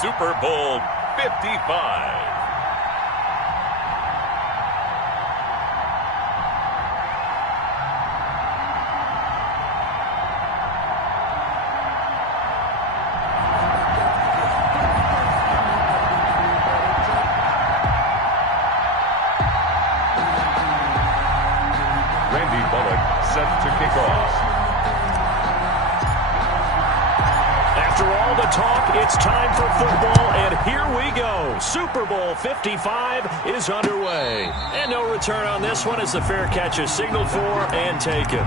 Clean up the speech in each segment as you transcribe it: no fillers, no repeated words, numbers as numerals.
Super Bowl 55. Set to kick off. After all the talk, it's time for football, and here we go. Super Bowl 55 is underway. And no return on this one as the fair catch is signaled for and taken.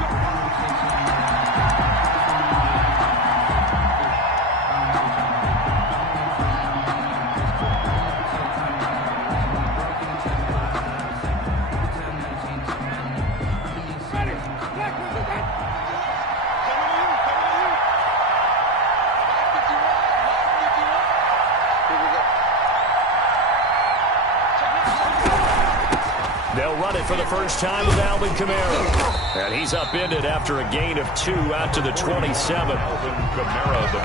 They'll run it for the first time with Kamara. And he's upended after a gain of 2 out to the 27.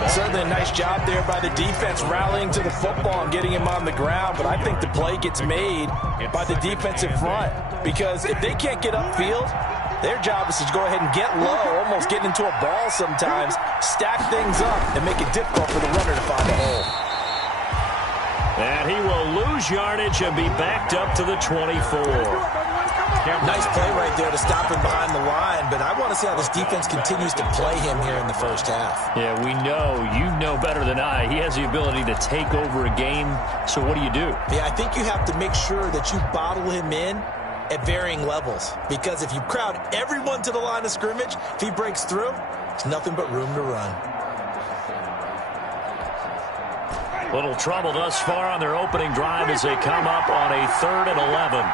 Certainly a nice job there by the defense rallying to the football and getting him on the ground. But I think the play gets made by the defensive front. Because if they can't get upfield, their job is to go ahead and get low, almost get into a ball sometimes, stack things up, and make it difficult for the runner to find a hole. And he will lose yardage and be backed up to the 24. Nice play right there to stop him behind the line, but I want to see how this defense continues to play him here in the first half. Yeah, we know. You know better than I. He has the ability to take over a game, so what do you do? Yeah, I think you have to make sure that you bottle him in at varying levels, because if you crowd everyone to the line of scrimmage, if he breaks through, there's nothing but room to run. Little trouble thus far on their opening drive as they come up on a 3rd and 11.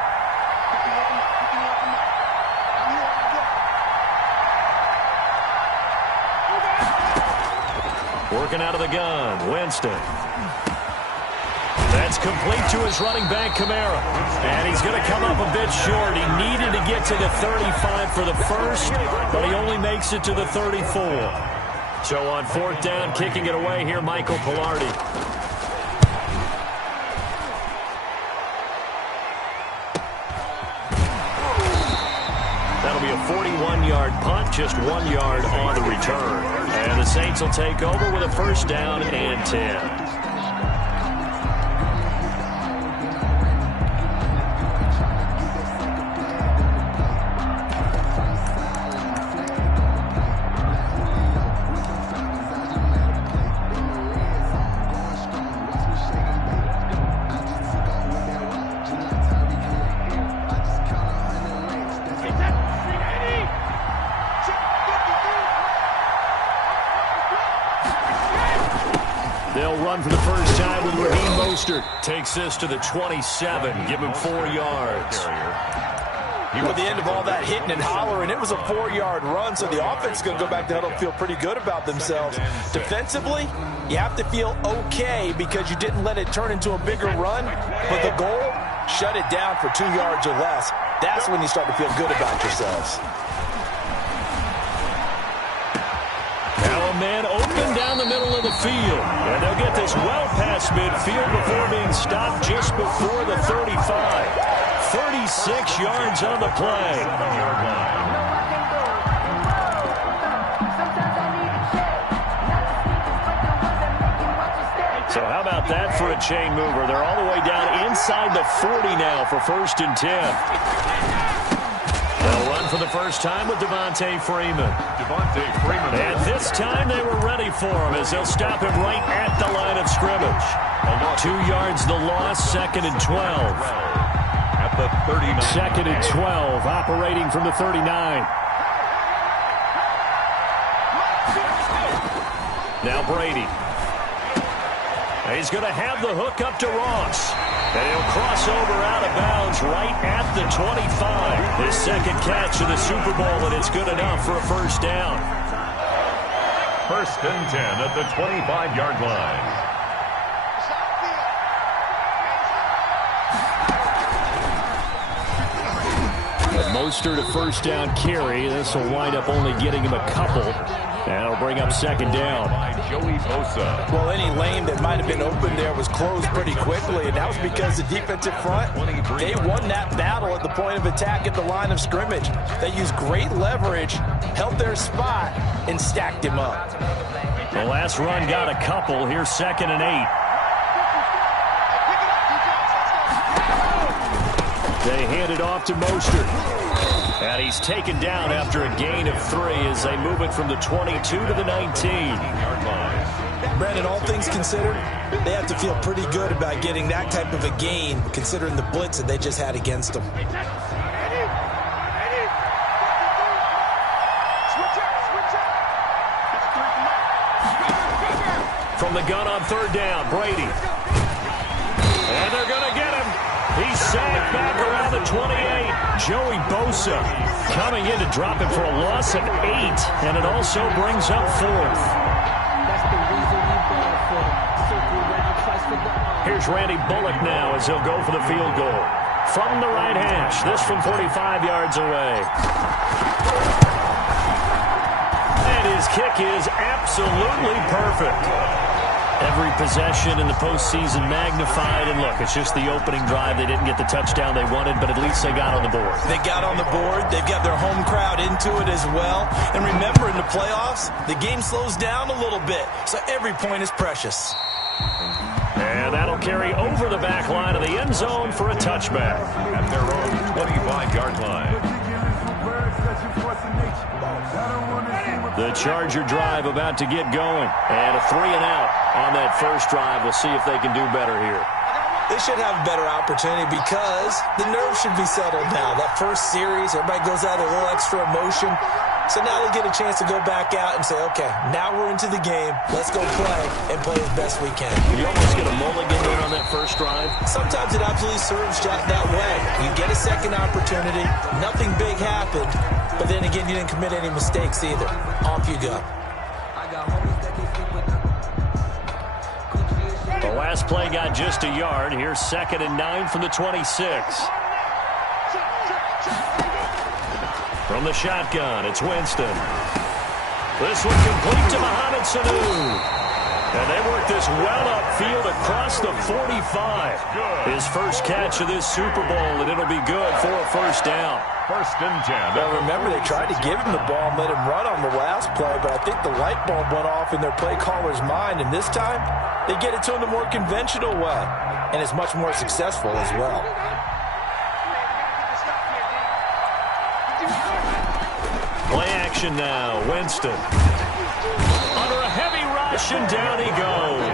Working out of the gun, Winston. That's complete to his running back, Kamara. And he's going to come up a bit short. He needed to get to the 35 for the first, but he only makes it to the 34. So on 4th down, kicking it away here, Michael Pilardi. That'll be a 41-yard punt, just 1 yard on the return. And the Saints will take over with a 1st down and 10. They'll run for the first time with Raheem Mostert. Takes this to the 27. Give him 4 yards. At the end of all that hitting and hollering, it was a 4-yard run, so the offense is going to go back to huddle and feel pretty good about themselves. Defensively, you have to feel okay because you didn't let it turn into a bigger run, but the goal, shut it down for 2 yards or less. That's when you start to feel good about yourselves. Now a man open down the middle of the field. And they'll get this well past midfield before being stopped just before the 35. 36 yards on the play. So how about that for a chain mover? They're all the way down inside the 40 now for 1st and 10. They'll run for the first time with Devontae Freeman. And this time they were ready for him as they'll stop him right at the line of scrimmage. 2 yards the loss, 2nd and 12. At the 39. 2nd and 12, operating from the 39. Now Brady. He's going to have the hook up to Ross. And he'll cross over out of bounds right at the 25. His 2nd catch of the Super Bowl, and it's good enough for a 1st down. 1st and 10 at the 25-yard line. Mostert a 1st down carry. This will wind up only getting him a couple. And it'll bring up second down. Joey Bosa. Well, any lane that might have been open there was closed pretty quickly, and that was because the defensive front, they won that battle at the point of attack at the line of scrimmage. They used great leverage, held their spot, and stacked him up. The last run got a couple. Here's 2nd and 8. They hand it off to Mostert. And he's taken down after a gain of 3 as they move it from the 22 to the 19. Brandon, all things considered, they have to feel pretty good about getting that type of a gain, considering the blitz that they just had against them. From the gun on 3rd down, Brady. And they're going to get him. He's sacked back around the 28. Joey Bosa coming in to drop it for a loss of 8, and it also brings up 4th. Here's Randy Bullock now as he'll go for the field goal. From the right hash, this from 45 yards away. And his kick is absolutely perfect. Every possession in the postseason magnified, and look, it's just the opening drive. They didn't get the touchdown they wanted, but at least they got on the board. They got on the board. They've got their home crowd into it as well. And remember, in the playoffs, the game slows down a little bit, so every point is precious. And that'll carry over the back line of the end zone for a touchback. At their own 25-yard line. The Charger drive about to get going. And a 3 and out on that first drive. We'll see if they can do better here. They should have a better opportunity because the nerves should be settled now. That first series, everybody goes out with a little extra emotion. So now they get a chance to go back out and say, okay, now we're into the game. Let's go play and play as best we can. You almost get a mulligan there on that first drive. Sometimes it absolutely serves that way. You get a second opportunity. Nothing big happened. But then again, you didn't commit any mistakes either. Off you go. The last play got just a yard. Here's 2nd and 9 from the 26. From the shotgun, it's Winston. This one complete to Mohamed Sanu. And they work this well upfield across the 45. His first catch of this Super Bowl, and it'll be good for a first down. 1st and 10. Well, remember, they tried to give him the ball and let him run on the last play, but I think the light bulb went off in their play caller's mind, and this time they get it to him the more conventional way, and it's much more successful as well. Play action now, Winston. Under a heavy rush, and down he goes.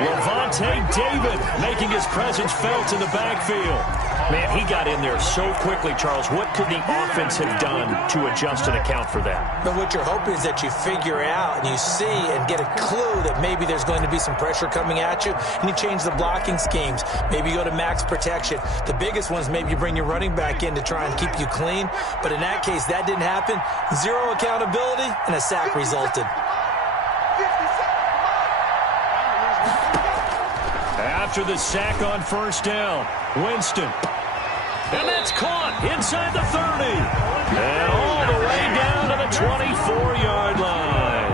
Levante David making his presence felt in the backfield. Man, he got in there so quickly, Charles. What could the offense have done to adjust and account for that? But what you're hoping is that you figure out and you see and get a clue that maybe there's going to be some pressure coming at you, and you change the blocking schemes. Maybe you go to max protection. The biggest ones, maybe you bring your running back in to try and keep you clean. But in that case, that didn't happen. 0 accountability, and a sack resulted. After the sack on first down, Winston. And that's caught inside the 30. And all the way down to the 24-yard line.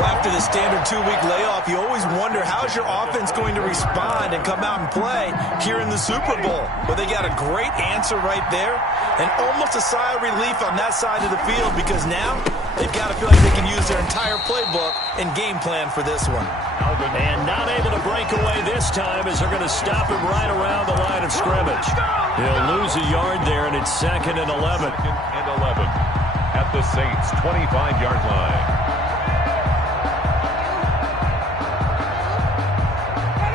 Well, after the standard 2-week layoff, you always wonder how's your offense going to respond and come out and play here in the Super Bowl. Well, they got a great answer right there and almost a sigh of relief on that side of the field because now they've got to feel like they can use their entire playbook and game plan for this one. And not able to break away this time as they're going to stop him right around the line of scrimmage. He'll lose a yard there, and it's 2nd and 11. 2nd and 11 at the Saints' 25-yard line.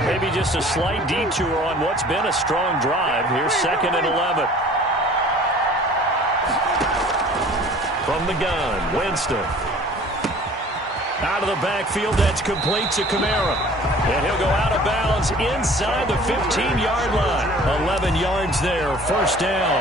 Maybe just a slight detour on what's been a strong drive. Here's 2nd and 11. From the gun, Winston. Out of the backfield, that's complete to Kamara. And he'll go out of bounds inside the 15-yard line. 11 yards there, first down.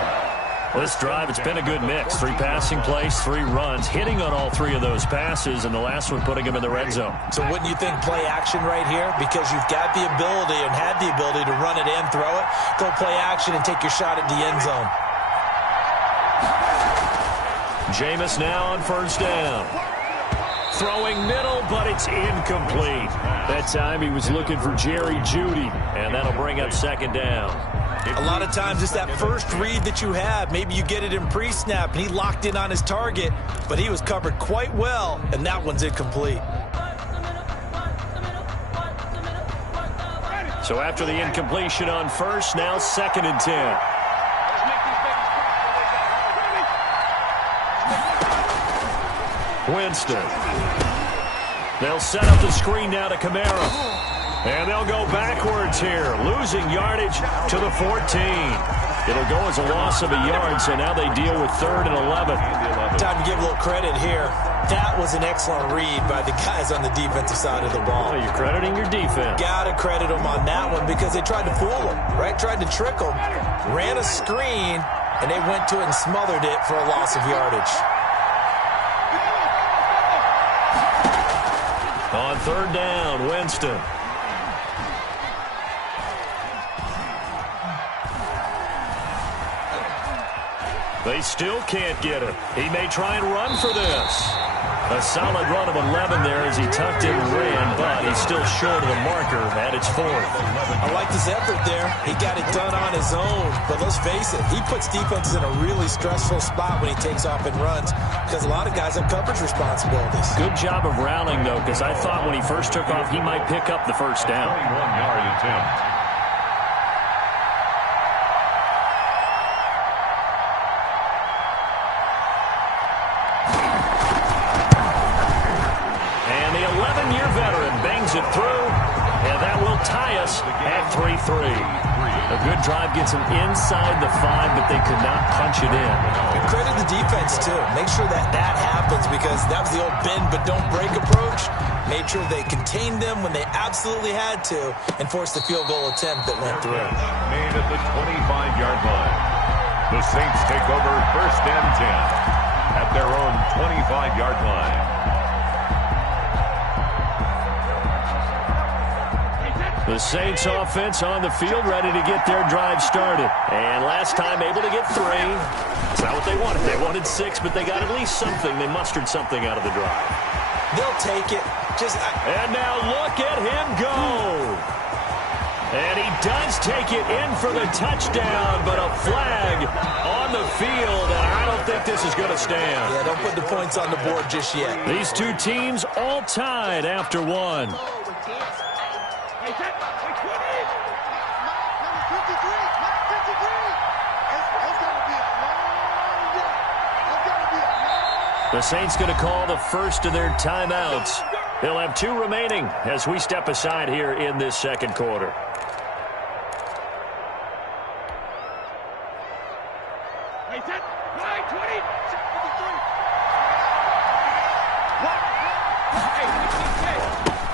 This drive, it's been a good mix. 3 passing plays, 3 runs, hitting on all 3 of those passes, and the last one putting him in the red zone. So wouldn't you think play action right here? Because you've got the ability and had the ability to run it and throw it. Go play action and take your shot at the end zone. Jameis now on first down. Throwing middle, but it's incomplete. That time he was looking for Jerry Jeudy, and that'll bring up second down. A lot of times it's that first read that you have. Maybe you get it in pre-snap, and he locked in on his target, but he was covered quite well, and that one's incomplete. So after the incompletion on first, now 2nd and 10. Winston. They'll set up the screen now to Kamara. And they'll go backwards here, losing yardage to the 14. It'll go as a loss of a yard, so now they deal with 3rd and 11. Time to give a little credit here. That was an excellent read by the guys on the defensive side of the ball. Well, you're crediting your defense. Got to credit them on that one because they tried to fool them, right? Tried to trick them, ran a screen, and they went to it and smothered it for a loss of yardage. On 3rd down, Winston. They still can't get it. He may try and run for this. A solid run of 11 there as he tucked in and ran, but he's still short of the marker, and it's 4th. I like his effort there. He got it done on his own, but let's face it, he puts defenses in a really stressful spot when he takes off and runs because a lot of guys have coverage responsibilities. Good job of rallying, though, because I thought when he first took off, he might pick up the first down. 21-yard attempt. It through, and that will tie us at 3-3. A good drive gets them inside the 5, but they could not punch it in. And credit the defense, too. Make sure that happens because that was the old bend but don't break approach. Made sure they contained them when they absolutely had to and forced the field goal attempt that went through. Made at the 25-yard line. The Saints take over 1st and 10 at their own 25-yard line. The Saints offense on the field, ready to get their drive started. And last time able to get 3. It's not what they wanted. They wanted 6, but they got at least something. They mustered something out of the drive. They'll take it. And now look at him go. And he does take it in for the touchdown, but a flag on the field, and I don't think this is going to stand. Yeah, don't put the points on the board just yet. These two teams all tied after 1. The Saints going to call the first of their timeouts. They'll have 2 remaining as we step aside here in this 2nd quarter.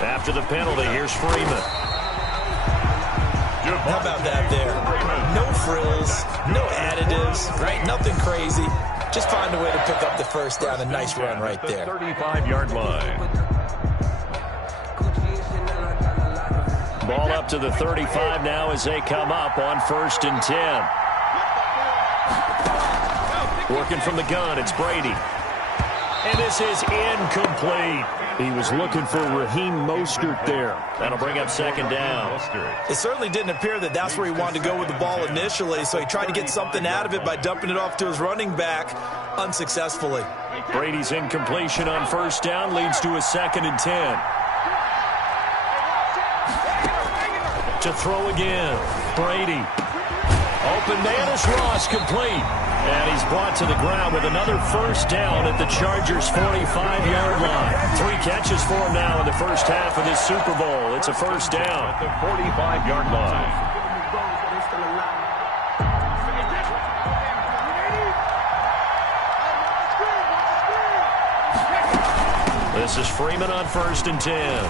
After the penalty, here's Freeman. How about that there? No frills, no additives, right? Nothing crazy. Just find a way to pick up the first down. A nice run right there. 35-yard line. Ball up to the 35 now as they come up on 1st and 10. Working from the gun, it's Brady. And this is incomplete. He was looking for Raheem Mostert there. That'll bring up 2nd down. It certainly didn't appear that that's where he wanted to go with the ball initially, so he tried to get something out of it by dumping it off to his running back unsuccessfully. Brady's incompletion on 1st down leads to a 2nd and 10. To throw again, Brady. Open man is Ross, complete. And he's brought to the ground with another first down at the Chargers' 45-yard line. 3 catches for him now in the first half of this Super Bowl. It's a first down. At the 45-yard line. This is Freeman on 1st and 10.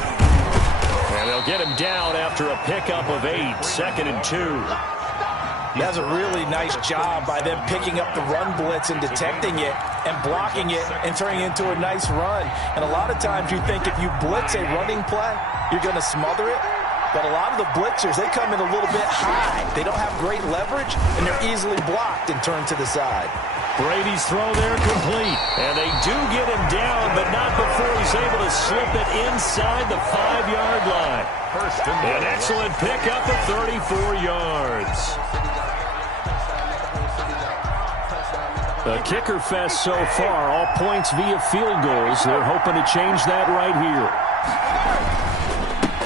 And they'll get him down after a pickup of 8, 2nd and 2. That's a really nice job by them picking up the run blitz and detecting it and blocking it and turning it into a nice run. And a lot of times you think if you blitz a running play, you're going to smother it. But a lot of the blitzers, they come in a little bit high. They don't have great leverage, and they're easily blocked and turned to the side. Brady's throw there complete. And they do get him down, but not before he's able to slip it inside the 5-yard line. An excellent pickup of 34 yards. A kicker fest so far, all points via field goals. They're hoping to change that right here.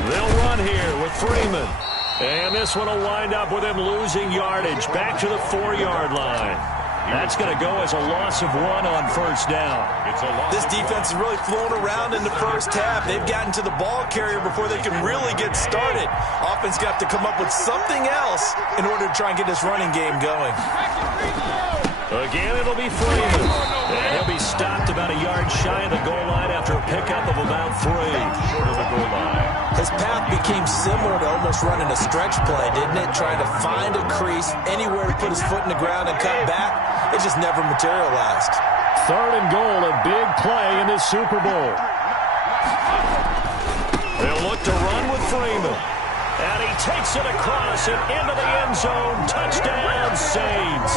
They'll run here with Freeman. And this one will wind up with him losing yardage back to the 4-yard line. That's going to go as a loss of 1 on first down. This defense is really flown around in the first half. They've gotten to the ball carrier before they can really get started. Offense got to come up with something else in order to try and get this running game going. Again, it'll be Freeman. And he'll be stopped about a yard shy of the goal line after a pickup of about 3. Short of the goal line. His path became similar to almost running a stretch play, didn't it? Trying to find a crease, anywhere to put his foot in the ground and cut back. It just never materialized. 3rd and goal, a big play in this Super Bowl. They'll look to run with Freeman. And he takes it across and into the end zone. Touchdown, Saints.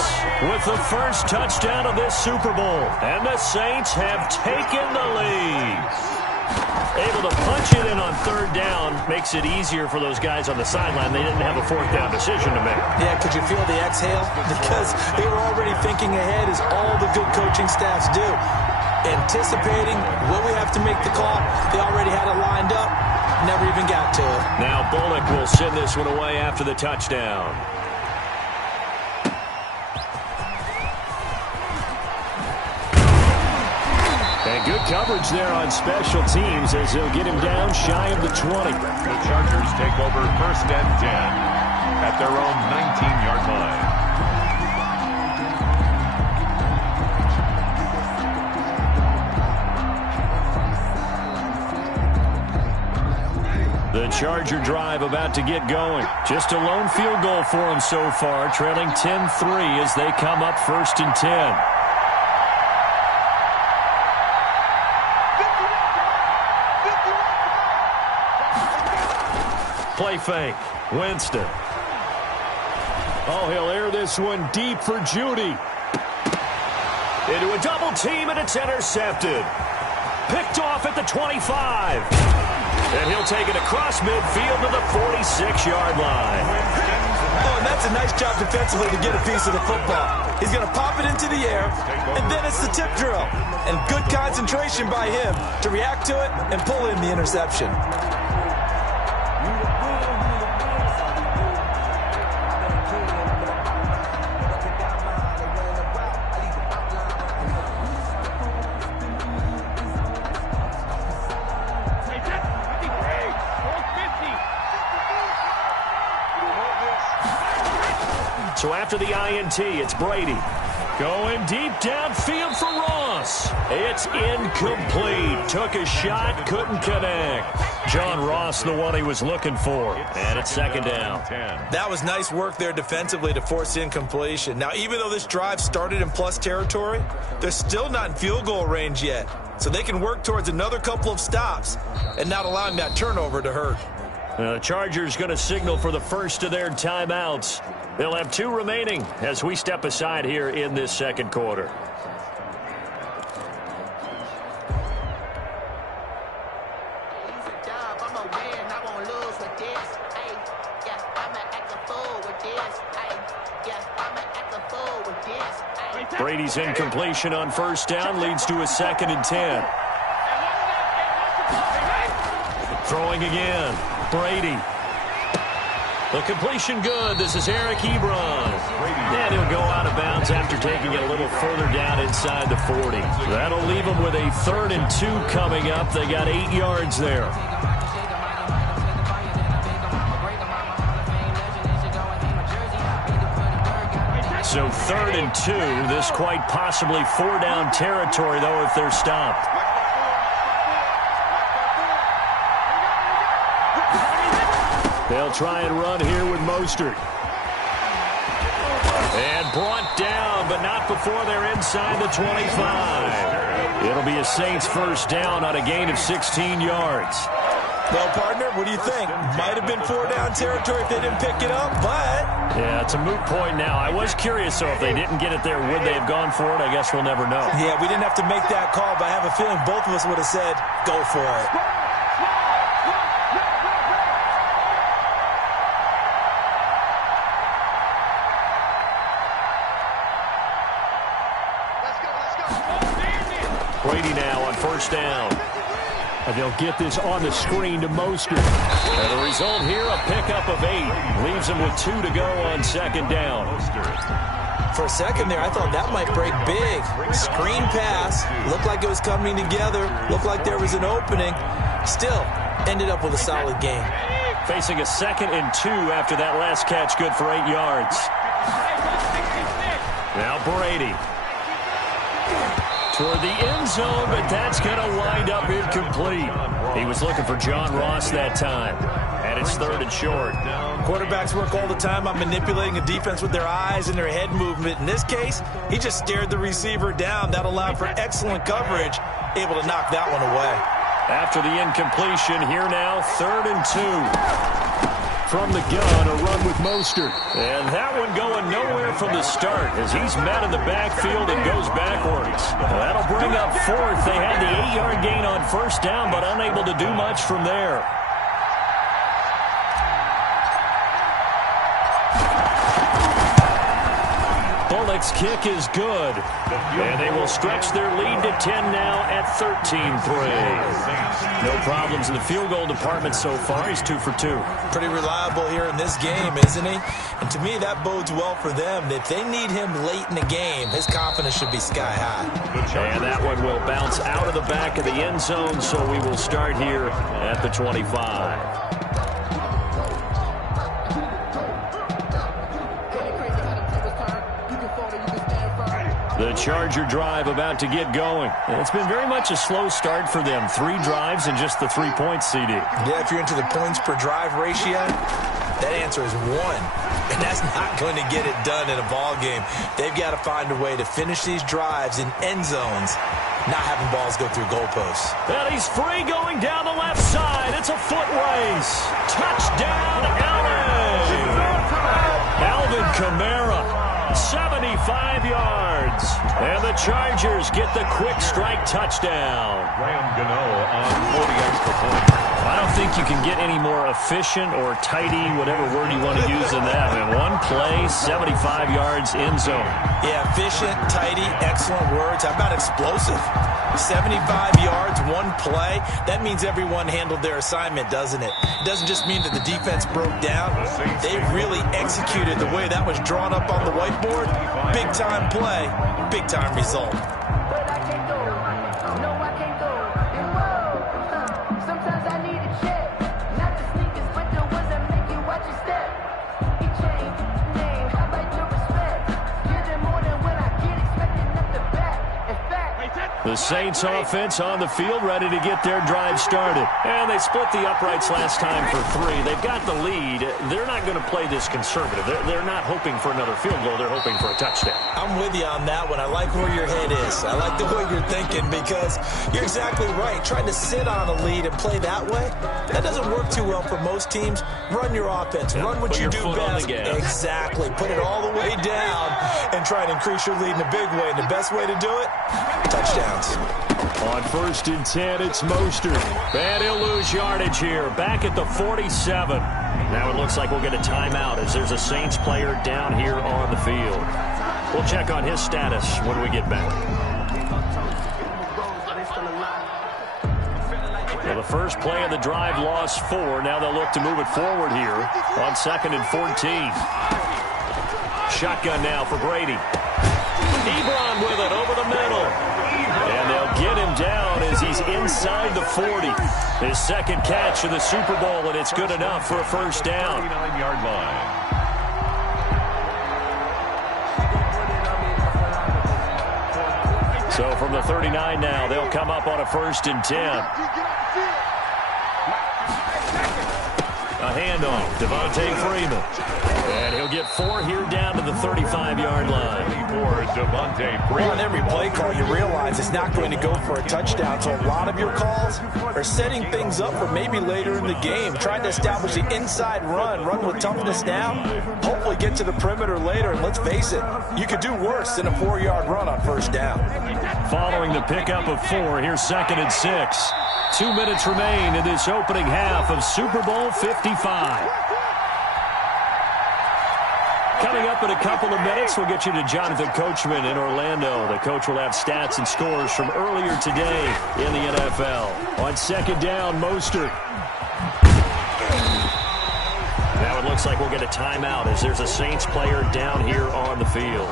With the first touchdown of this Super Bowl. And the Saints have taken the lead. Able to punch it in on 3rd down makes it easier for those guys on the sideline. They didn't have a 4th down decision to make. Yeah, could you feel the exhale? Because they were already thinking ahead, as all the good coaching staffs do. Anticipating, will we have to make the call? They already had it lined up. Never even got to it. Now Bullock will send this one away after the touchdown. And good coverage there on special teams as they'll get him down shy of the 20. The Chargers take over 1st and 10 at their own 19-yard line. The Charger drive about to get going. Just a lone field goal for them so far, trailing 10-3 as they come up 1st and 10. Play fake. Winston. Oh, he'll air this one deep for Judy. Into a double team, and it's intercepted. Picked off at the 25. And he'll take it across midfield to the 46-yard line. Oh, and that's a nice job defensively to get a piece of the football. He's going to pop it into the air, and then it's the tip drill. And good concentration by him to react to it and pull in the interception. So after the INT, it's Brady. Going deep downfield for Ross. It's incomplete. Took a shot, couldn't connect. John Ross, the one he was looking for. And it's 2nd down. That was nice work there defensively to force incompletion. Now, even though this drive started in plus territory, they're still not in field goal range yet. So they can work towards another couple of stops and not allowing that turnover to hurt. The Chargers going to signal for the first of their timeouts. They'll have 2 remaining as we step aside here in this 2nd quarter. Brady's incompletion on 1st down leads to a 2nd and 10. Throwing again. Brady. The completion good. This is Eric Ebron. And he'll go out of bounds after taking it a little further down inside the 40. That'll leave them with a 3rd and 2 coming up. They got 8 yards there. So 3rd and 2. This quite possibly 4-down territory, though, if they're stopped. They'll try and run here with Mostert. And brought down, but not before they're inside the 25. It'll be a Saints 1st down on a gain of 16 yards. Well, partner, what do you think? Might have been 4-down territory if they didn't pick it up, but... Yeah, it's a moot point now. I was curious, so if they didn't get it there, would they have gone for it? I guess we'll never know. Yeah, we didn't have to make that call, but I have a feeling both of us would have said, go for it. Brady now on first down. And they'll get this on the screen to Mostert. And the result here, a pickup of 8. Leaves him with 2 to go on second down. For a second there, I thought that might break big. Screen pass. Looked like it was coming together. Looked like there was an opening. Still, ended up with a solid game. Facing a 2nd and 2 after that last catch, good for 8 yards. Now Brady. Toward the end zone, but that's going to wind up incomplete. He was looking for John Ross that time. And it's 3rd and short. Quarterbacks work all the time on manipulating a defense with their eyes and their head movement. In this case, he just stared the receiver down. That allowed for excellent coverage, able to knock that one away. After the incompletion, here now, 3rd and 2. From the gun, a run with Mostert. And that one going nowhere from the start as he's met in the backfield and goes backwards. That'll bring up 4th. They had the 8-yard gain on first down, but unable to do much from there. Bullock's kick is good. And they will stretch their lead to 10 now at 13-3. No problems in the field goal department so far. He's 2 for 2. Pretty reliable here in this game, isn't he? And to me, that bodes well for them. If they need him late in the game, his confidence should be sky high. And that one will bounce out of the back of the end zone, so we will start here at the 25. The Charger drive about to get going. And it's been very much a slow start for them. 3 drives and just the 3 points, CD. Yeah, if you're into the points per drive ratio, that answer is 1. And that's not going to get it done in a ball game. They've got to find a way to finish these drives in end zones, not having balls go through goalposts. And he's free going down the left side. It's a foot race. Touchdown, LA. Alvin Kamara. 75 yards. And the Chargers get the quick strike touchdown. Graham Gano on 40 extra points. I don't think you can get any more efficient or tidy, whatever word you want to use in that. I mean, one play, 75 yards in zone. Yeah, efficient, tidy, excellent words. How about explosive? 75 yards, one play. That means everyone handled their assignment, doesn't it? It doesn't just mean that the defense broke down. They really executed the way that was drawn up on the whiteboard. Big-time play, big-time result. The Saints offense on the field, ready to get their drive started. And they split the uprights last time for 3. They've got the lead. They're not going to play this conservative. They're not hoping for another field goal. They're hoping for a touchdown. I'm with you on that one. I like where your head is. I like the way you're thinking because you're exactly right. Trying to sit on a lead and play that way, that doesn't work too well for most teams. Run your offense. Run what you do best. Exactly. Put it all the way down and try and increase your lead in a big way. And the best way to do it, touchdowns. On 1st and 10, it's Mostert. And he'll lose yardage here. Back at the 47. Now it looks like we'll get a timeout as there's a Saints player down here on the field. We'll check on his status when we get back. Well, the first play of the drive lost 4. Now they'll look to move it forward here on 2nd and 14. Shotgun now for Brady. Ebron with it over the middle. And they'll get him down as he's inside the 40. His 2nd catch of the Super Bowl, and it's good enough for a first down. 39-yard line. So from the 39 now, they'll come up on a 1st and 10. A handoff. Devontae Freeman. And he'll get 4 here down to the 35-yard line. Devontae Freeman. On every play call, you realize it's not going to go for a touchdown. So a lot of your calls are setting things up for maybe later in the game, trying to establish the inside run with toughness now, hopefully get to the perimeter later. And let's face it, you could do worse than a 4-yard run on first down. Following the pickup of 4, here's 2nd and 6. 2 minutes remain in this opening half of Super Bowl 55. Coming up in a couple of minutes, we'll get you to Jonathan Coachman in Orlando. The coach will have stats and scores from earlier today in the NFL. On 2nd down, Mostert. Now it looks like we'll get a timeout as there's a Saints player down here on the field.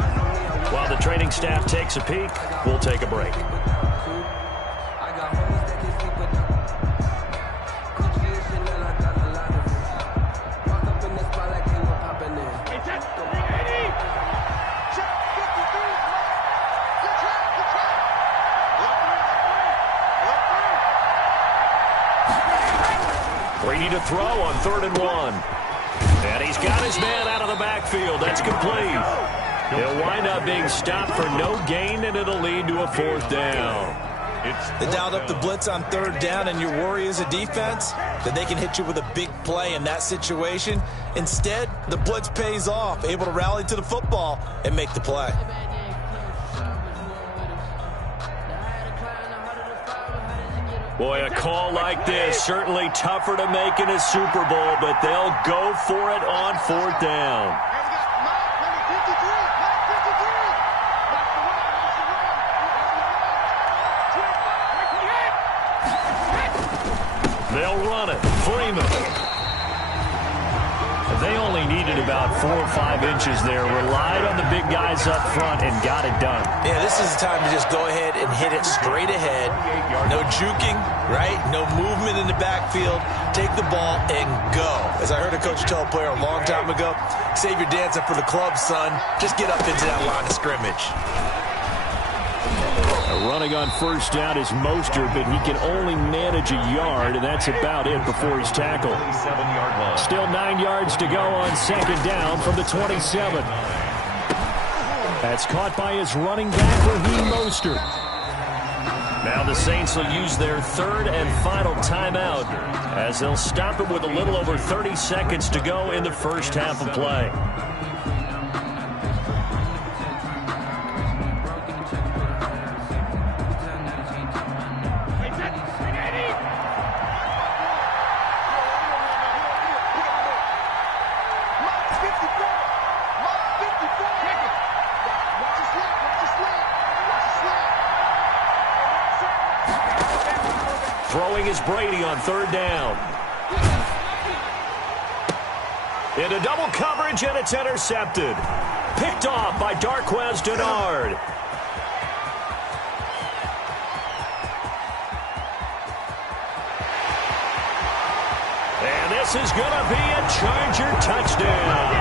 While the training staff takes a peek, we'll take a break. Brady to throw on 3rd and 1. And he's got his man out of the backfield. That's complete. He'll wind up being stopped for no gain, and it'll lead to a 4th down. They dialed up the blitz on 3rd down, and your worry as a defense that they can hit you with a big play in that situation. Instead, the blitz pays off, able to rally to the football and make the play. Boy, a call like this, certainly tougher to make in a Super Bowl, but they'll go for it on 4th down. They'll run it. Freeman. They only needed about 4 or 5 inches there, relied on the big guys up front, and got it done. Yeah, this is the time to just go ahead and hit it straight ahead. No juking, right? No movement in the backfield. Take the ball and go. As I heard a coach tell a player a long time ago, save your dancing for the club, son. Just get up into that line of scrimmage. Running on 1st down is Mostert, but he can only manage a yard, and that's about it before he's tackled. Still 9 yards to go on 2nd down from the 27. That's caught by his running back, Raheem Mostert. Now the Saints will use their 3rd and final timeout as they'll stop it with a little over 30 seconds to go in the first half of play. Throwing is Brady on 3rd down. Into double coverage, and it's intercepted. Picked off by Darqueze Dennard. And this is going to be a Charger touchdown.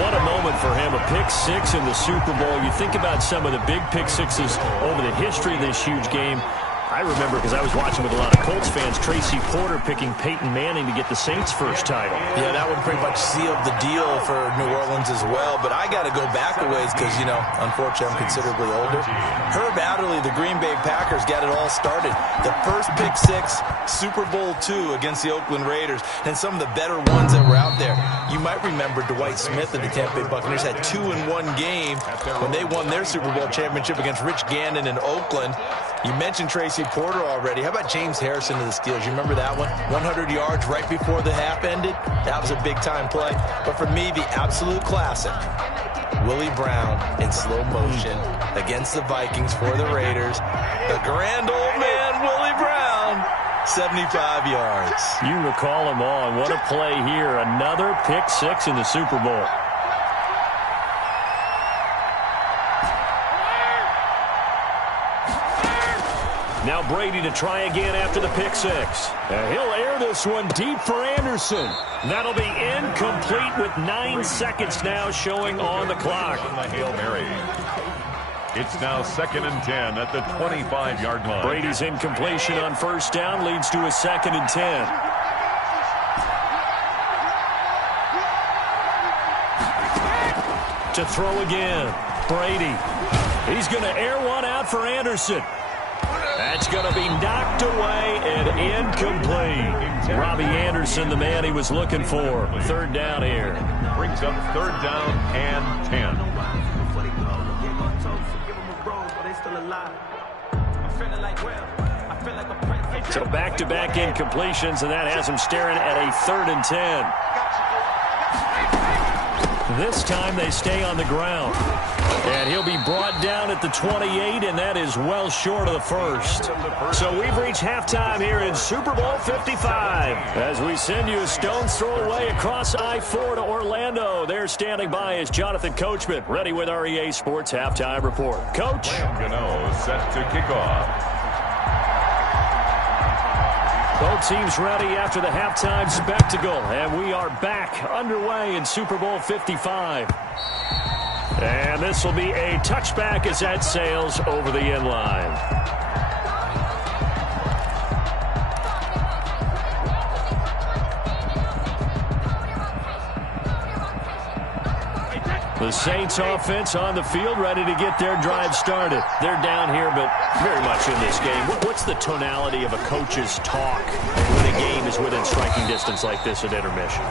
What a moment for him, a pick-6 in the Super Bowl. You think about some of the big pick-6s over the history of this huge game. I remember, because I was watching with a lot of Colts fans, Tracy Porter picking Peyton Manning to get the Saints' first title. Yeah, that one pretty much sealed the deal for New Orleans as well. But I got to go back a ways because, you know, unfortunately I'm considerably older. Herb Adderley, the Green Bay Packers, got it all started. The first pick-6, Super Bowl II against the Oakland Raiders, and some of the better ones that were out there. You might remember Dwight Smith of the Tampa Bay Buccaneers had 2 in one game when they won their Super Bowl championship against Rich Gannon in Oakland. You mentioned Tracy Porter already. How about James Harrison of the Steelers? You remember that one? 100 yards right before the half ended. That was a big-time play. But for me, the absolute classic, Willie Brown in slow motion against the Vikings for the Raiders. The grand old man, Willie Brown, 75 yards. You recall them all, and what a play here. Another pick-6 in the Super Bowl. Now Brady to try again after the pick-6. He'll air this one deep for Anderson. That'll be incomplete with 9 seconds now showing on the clock. Hail Mary. It's now 2nd and 10 at the 25-yard line. Brady's incompletion on 1st down leads to a 2nd and 10. To throw again. Brady. He's going to air one out for Anderson. That's going to be knocked away and incomplete. Robbie Anderson, the man he was looking for. Third down here. Brings up third down and 10. So back-to-back incompletions, and that has him staring at a 3rd and 10. This time they stay on the ground. And he'll be brought down at the 28, and that is well short of the first. So we've reached halftime here in Super Bowl 55. As we send you a stone's throw away across I-4 to Orlando. There standing by is Jonathan Coachman, ready with our EA Sports Halftime Report. Coach. Gano set to kick off. Both teams ready after the halftime spectacle, and we are back underway in Super Bowl 55. And this will be a touchback as that sails over the end line. The Saints offense on the field, ready to get their drive started. They're down here, but very much in this game. What's the tonality of a coach's talk when a game is within striking distance like this at intermission?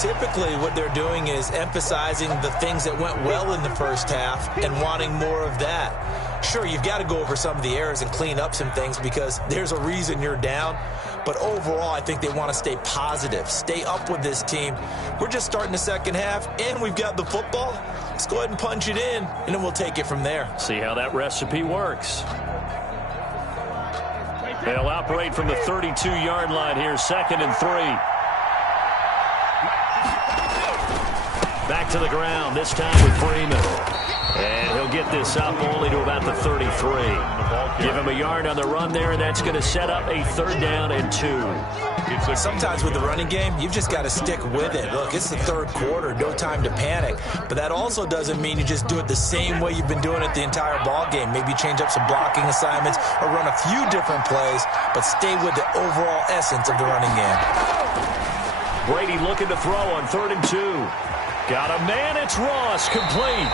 Typically, what they're doing is emphasizing the things that went well in the first half and wanting more of that. Sure, you've got to go over some of the errors and clean up some things because there's a reason you're down. But overall, I think they want to stay positive, stay up with this team. We're just starting the second half, and we've got the football. Let's go ahead and punch it in, and then we'll take it from there. See how that recipe works. They'll operate from the 32-yard line here, 2nd and 3. Back to the ground, this time with Freeman. And he'll get this up only to about the 33. Give him a yard on the run there, and that's going to set up a 3rd down and 2. Sometimes with the running game, you've just got to stick with it. Look, it's the 3rd quarter, no time to panic. But that also doesn't mean you just do it the same way you've been doing it the entire ball game. Maybe change up some blocking assignments or run a few different plays, but stay with the overall essence of the running game. Brady looking to throw on 3rd and 2. Got a man, it's Ross, complete.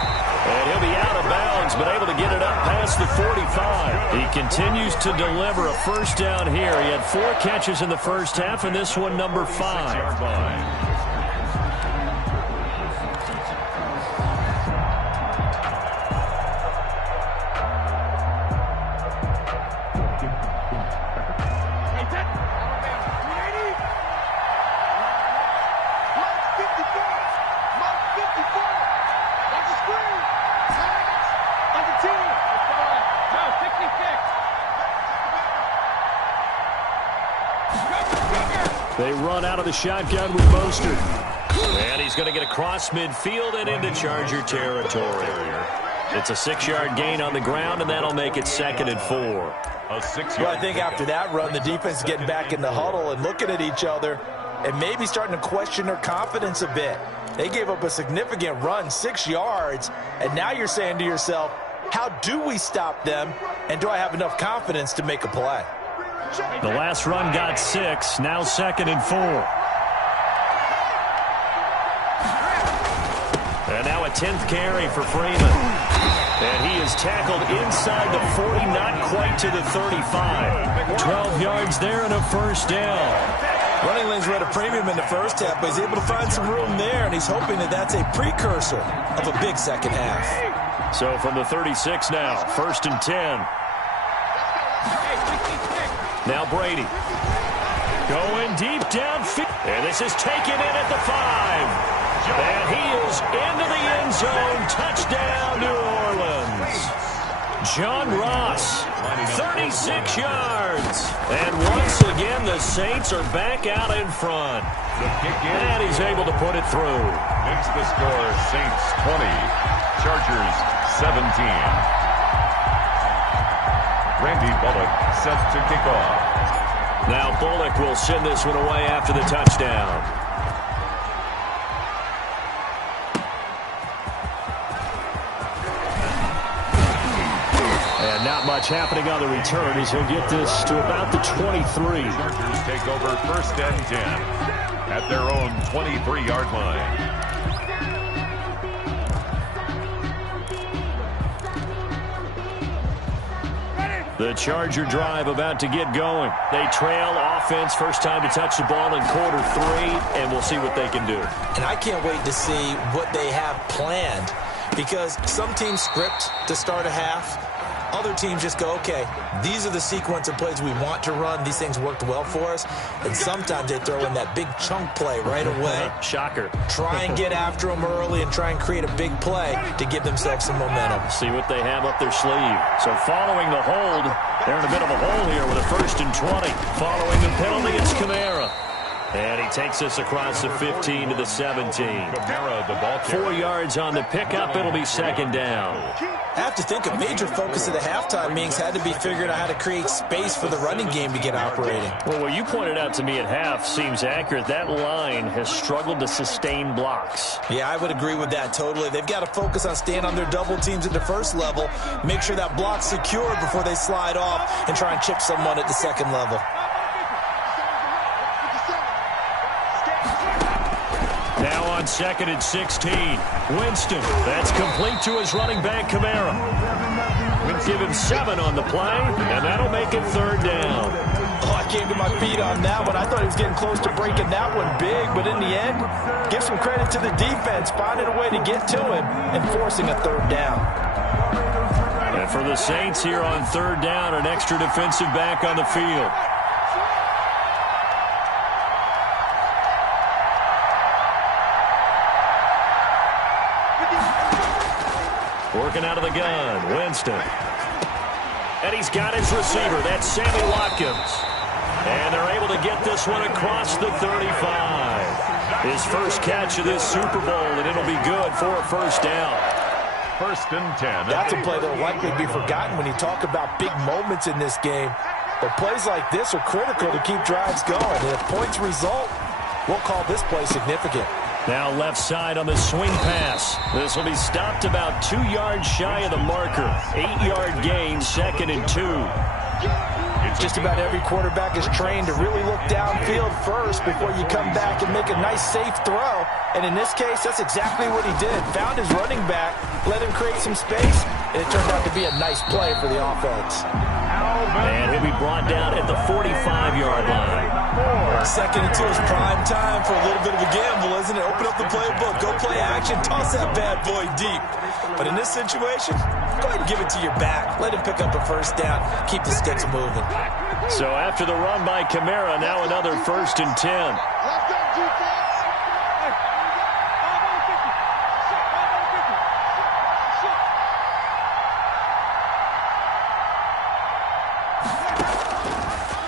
And he'll be out of bounds, but able to get it up past the 45. He continues to deliver a 1st down here. He had 4 catches in the first half, and this one number 5. They run out of the shotgun with Mostert. And he's going to get across midfield and into Charger territory. It's a 6-yard gain on the ground, and that'll make it 2nd and 4. Well, I think after that run, the defense is getting back in the huddle and looking at each other and maybe starting to question their confidence a bit. They gave up a significant run, 6 yards, and now you're saying to yourself, how do we stop them, and do I have enough confidence to make a play? The last run got 6, now 2nd and 4. And now a 10th carry for Freeman. And he is tackled inside the 40, not quite to the 35. 12 yards there and a 1st down. Running lanes were at a premium in the first half, but he's able to find some room there, and he's hoping that that's a precursor of a big second half. So from the 36 now, 1st and 10. Now Brady going deep downfield. And this is taken in at the 5. And he is into the end zone. Touchdown, New Orleans. John Ross, 36 yards. And once again, the Saints are back out in front. And he's able to put it through. Makes the score Saints 20, Chargers 17. Randy Bullock set to kick off. Now Bullock will send this one away after the touchdown. And not much happening on the return as he'll get this to about the 23. Chargers take over 1st and 10 at their own 23-yard line. The Charger drive about to get going. They trail offense, first time to touch the ball in quarter 3, and we'll see what they can do. And I can't wait to see what they have planned, because some teams script to start a half. Other teams just go, okay, these are the sequence of plays we want to run. These things worked well for us. And sometimes they throw in that big chunk play right away. Shocker. Try and get after them early and try and create a big play to give themselves some momentum. See what they have up their sleeve. So following the hold, they're in a bit of a hole here with a 1st and 20. Following the penalty, it's Kamara. And he takes us across the 15 to the 17. 4 yards on the pickup. It'll be 2nd down. I have to think a major focus of the halftime meetings had to be figuring out how to create space for the running game to get operating. Well, what you pointed out to me at half seems accurate. That line has struggled to sustain blocks. Yeah, I would agree with that totally. They've got to focus on staying on their double teams at the first level, make sure that block's secure before they slide off and try and chip someone at the second level. Now on 2nd and 16. Winston. That's complete to his running back, Kamara. Give him 7 on the play, and that'll make it 3rd down. Oh, I came to my feet on that one. I thought he was getting close to breaking that one big, but in the end, give some credit to the defense, finding a way to get to him and forcing a 3rd down. And for the Saints here on 3rd down, an extra defensive back on the field. Working out of the gun, Winston. And he's got his receiver. That's Sammy Watkins. And they're able to get this one across the 35. His first catch of this Super Bowl, and it'll be good for a 1st down. 1st and 10. That's a play that will likely be forgotten when you talk about big moments in this game. But plays like this are critical to keep drives going. And if points result, we'll call this play significant. Now left side on the swing pass. This will be stopped about 2 yards shy of the marker. 8-yard gain, 2nd and 2. Just about every quarterback is trained to really look downfield first before you come back and make a nice, safe throw. And in this case, that's exactly what he did. Found his running back, let him create some space, and it turned out to be a nice play for the offense. And he'll be brought down at the 45-yard line. 2nd and 2 is prime time for a little bit of a gamble, isn't it? Open up the playbook, go play action, toss that bad boy deep. But in this situation, go ahead and give it to your back. Let him pick up a 1st down, keep the sticks moving. So after the run by Kamara, now another 1st and 10.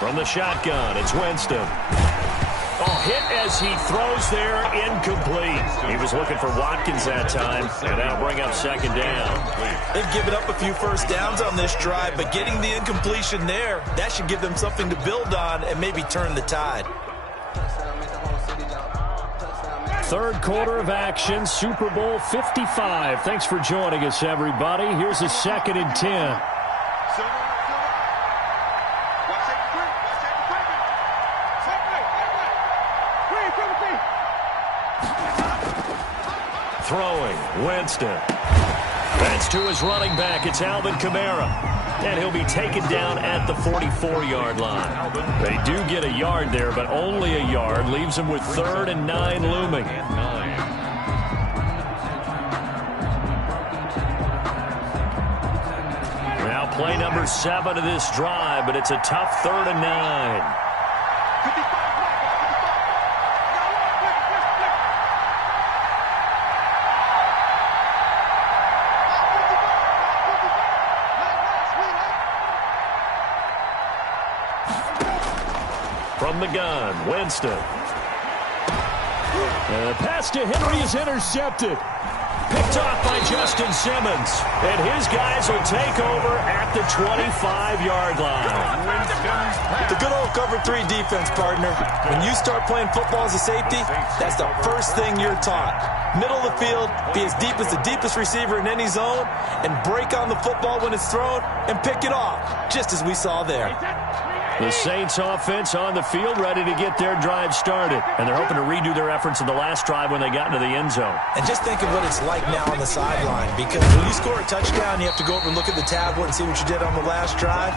From the shotgun, it's Winston. Oh, hit as he throws there, incomplete. He was looking for Watkins that time, and that'll bring up 2nd down. They've given up a few 1st downs on this drive, but getting the incompletion there, that should give them something to build on and maybe turn the tide. 3rd quarter of action, Super Bowl 55. Thanks for joining us, everybody. Here's a 2nd and 10. Throwing, Winston. That's to his running back. It's Alvin Kamara. And he'll be taken down at the 44-yard line. They do get a yard there, but only a yard. Leaves them with 3rd and 9 looming. Now play number 7 of this drive, but it's a tough 3rd and 9. From the gun, Winston. The pass to Henry is intercepted. Picked off by Justin Simmons. And his guys will take over at the 25-yard line. The good old cover 3 defense, partner. When you start playing football as a safety, that's the first thing you're taught. Middle of the field, be as deep as the deepest receiver in any zone, and break on the football when it's thrown and pick it off, just as we saw there. The Saints offense on the field, ready to get their drive started. And they're hoping to redo their efforts in the last drive when they got into the end zone. And just think of what it's like now on the sideline, because when you score a touchdown, you have to go over and look at the tablet and see what you did on the last drive.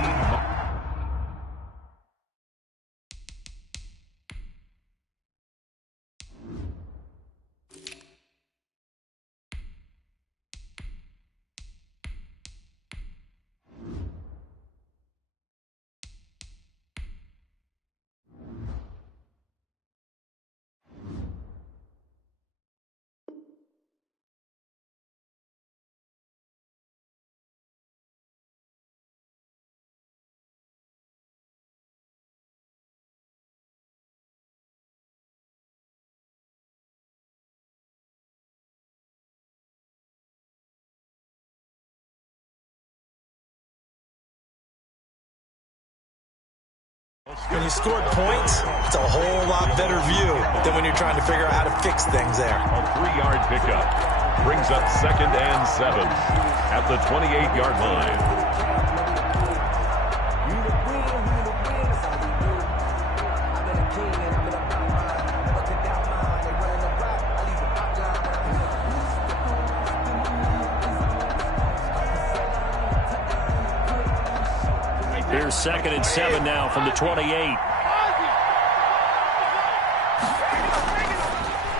When you scored points, it's a whole lot better view than when you're trying to figure out how to fix things there. A 3-yard pickup brings up 2nd and 7 at the 28-yard line. Here's 2nd and 7 now from the 28.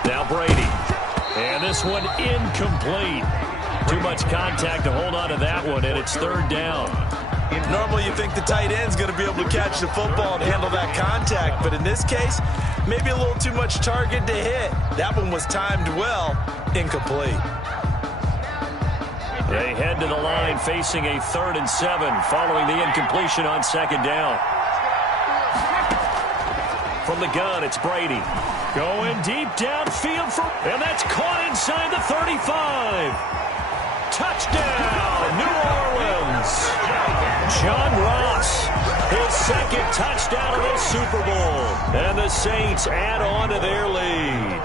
Now Brady. And this one incomplete. Too much contact to hold on to that one, and it's 3rd down. Normally you think the tight end's going to be able to catch the football and handle that contact, but in this case, maybe a little too much target to hit. That one was timed well, incomplete. They head to the line facing a 3rd and 7 following the incompletion on 2nd down. From the gun, it's Brady. Going deep downfield, and that's caught inside the 35. Touchdown, New Orleans. John Ross, his 2nd touchdown of the Super Bowl. And the Saints add on to their lead.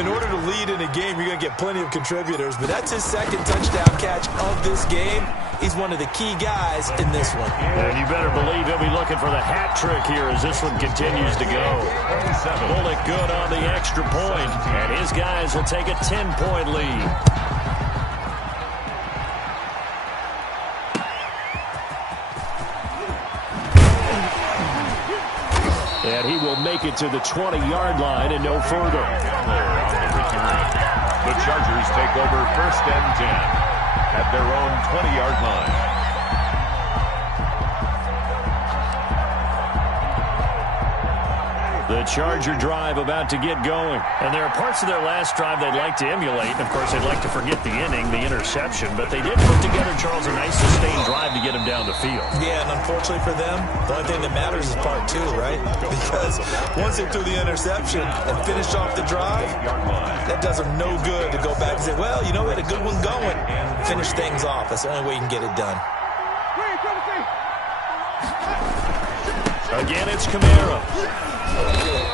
In order to lead in a game, you're going to get plenty of contributors, but that's his 2nd touchdown catch of this game. He's one of the key guys in this one. And you better believe he'll be looking for the hat trick here as this one continues to go. Bullet good on the extra point, and his guys will take a 10-point lead. And he will make it to the 20-yard line and no further. The Chargers take over 1st and 10 at their own 20-yard line. The Charger drive about to get going. And there are parts of their last drive they'd like to emulate. And, of course, they'd like to forget the inning, the interception. But they did put together, Charles, a nice sustained drive to get him down the field. Yeah, and unfortunately for them, the only thing that matters is part 2, right? Because once they threw the interception and finished off the drive, that does them no good to go back and say, well, you know, we had a good one going. Finish things off. That's the only way you can get it done. Again, it's Kamara.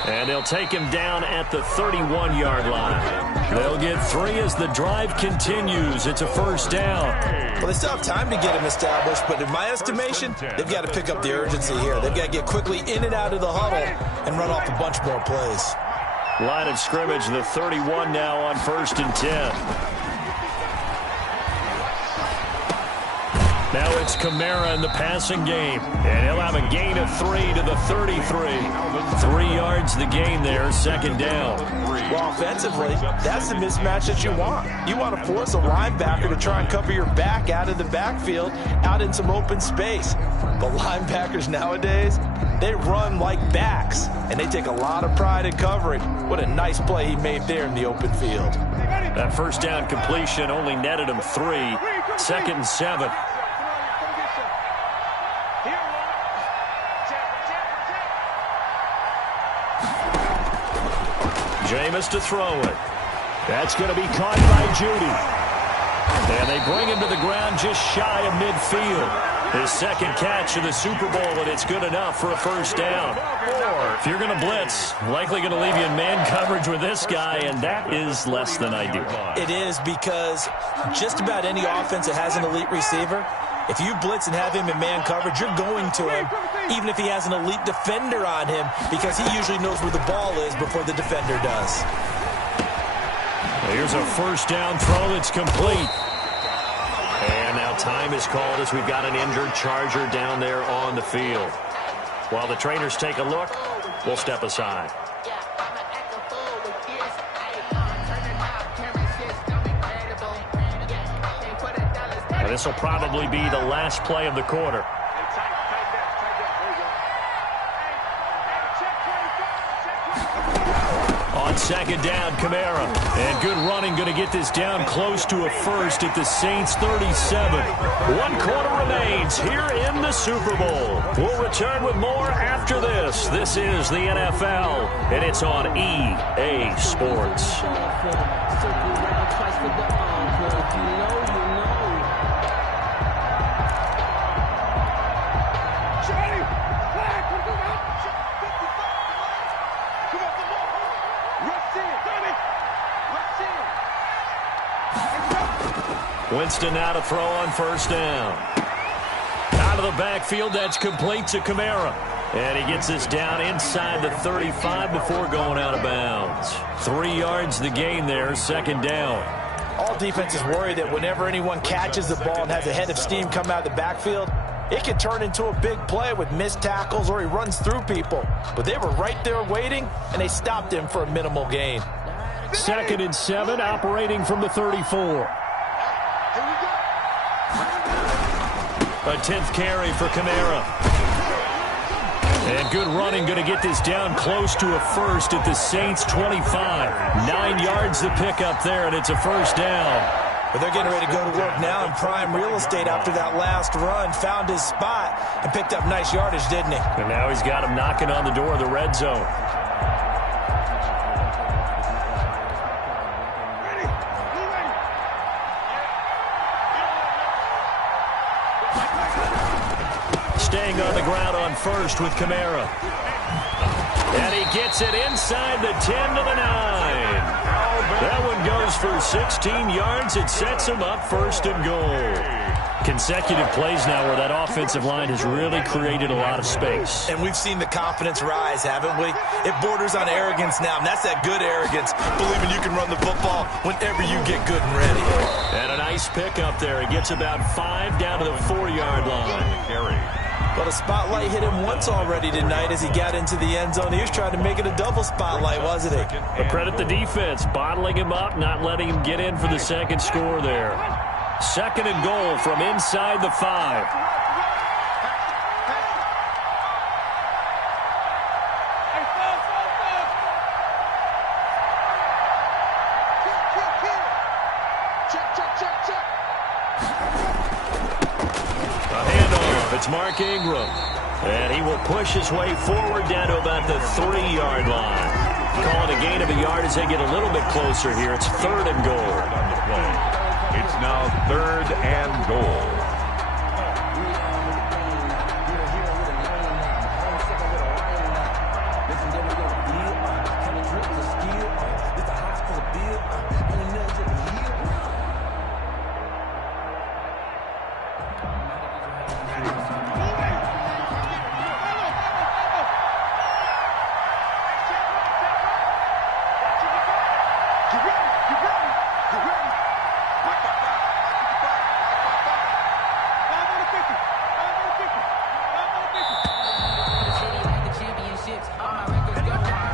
And they'll take him down at the 31-yard line. They'll get 3 as the drive continues. It's a 1st down. Well, they still have time to get him established, but in my estimation, they've got to pick up the urgency here. They've got to get quickly in and out of the huddle and run off a bunch more plays. Line of scrimmage, the 31 now on 1st and 10. Now it's Kamara in the passing game. And he'll have a gain of 3 to the 33. 3 yards the gain there, 2nd down. Well, offensively, that's the mismatch that you want. You want to force a linebacker to try and cover your back out of the backfield, out in some open space. But linebackers nowadays, they run like backs, and they take a lot of pride in covering. What a nice play he made there in the open field. That 1st down completion only netted him 3. 2nd and 7. Jameis to throw it. That's going to be caught by Judy. And they bring him to the ground just shy of midfield. His 2nd catch of the Super Bowl, and it's good enough for a 1st down. If you're going to blitz, likely going to leave you in man coverage with this guy, and that is less than ideal. It is, because just about any offense that has an elite receiver, If you blitz and have him in man coverage, you're going to him, even if he has an elite defender on him, because he usually knows where the ball is before the defender does. Here's a first down throw that's complete. And now time is called as we've got an injured Charger down there on the field. While the trainers take a look, we'll step aside. This will probably be the last play of the quarter. On second down, Kamara. And good running, going to get this down close to a first at the Saints 37. 1 quarter remains here in the Super Bowl. We'll return with more after this. This is the NFL, and it's on EA Sports. Winston now to throw on first down. Out of the backfield, that's complete to Kamara. And he gets this down inside the 35 before going out of bounds. 3 yards the gain there, second down. All defenses worry that whenever anyone catches the ball and has a head of steam come out of the backfield, it can turn into a big play with missed tackles or he runs through people. But they were right there waiting, and they stopped him for a minimal gain. 2nd and 7, operating from the 34. A 10th carry for Kamara. And good running, going to get this down close to a first at the Saints 25. 9 yards the pickup there, and it's a first down. But they're getting ready to go to work now in prime real estate after that last run. Found his spot and picked up nice yardage, didn't he? And now he's got him knocking on the door of the red zone. Staying on the ground on first with Kamara. And he gets it inside the 10 to the 9. That one goes for 16 yards. It sets him up first and goal. Consecutive plays now where that offensive line has really created a lot of space. And we've seen the confidence rise, haven't we? It borders on arrogance now, and that's that good arrogance, believing you can run the football whenever you get good and ready. And a nice pickup there. He gets about 5 down to the 4-yard line. Carry. But a spotlight hit him once already tonight as he got into the end zone. He was trying to make it a double spotlight, wasn't he? But credit the defense, bottling him up, not letting him get in for the second score there. 2nd and goal from inside the 5. It's Mark Ingram, and he will push his way forward down to about the 3-yard line. Call it a gain of a yard as they get a little bit closer here. It's 3rd and goal. It's now 3rd and goal.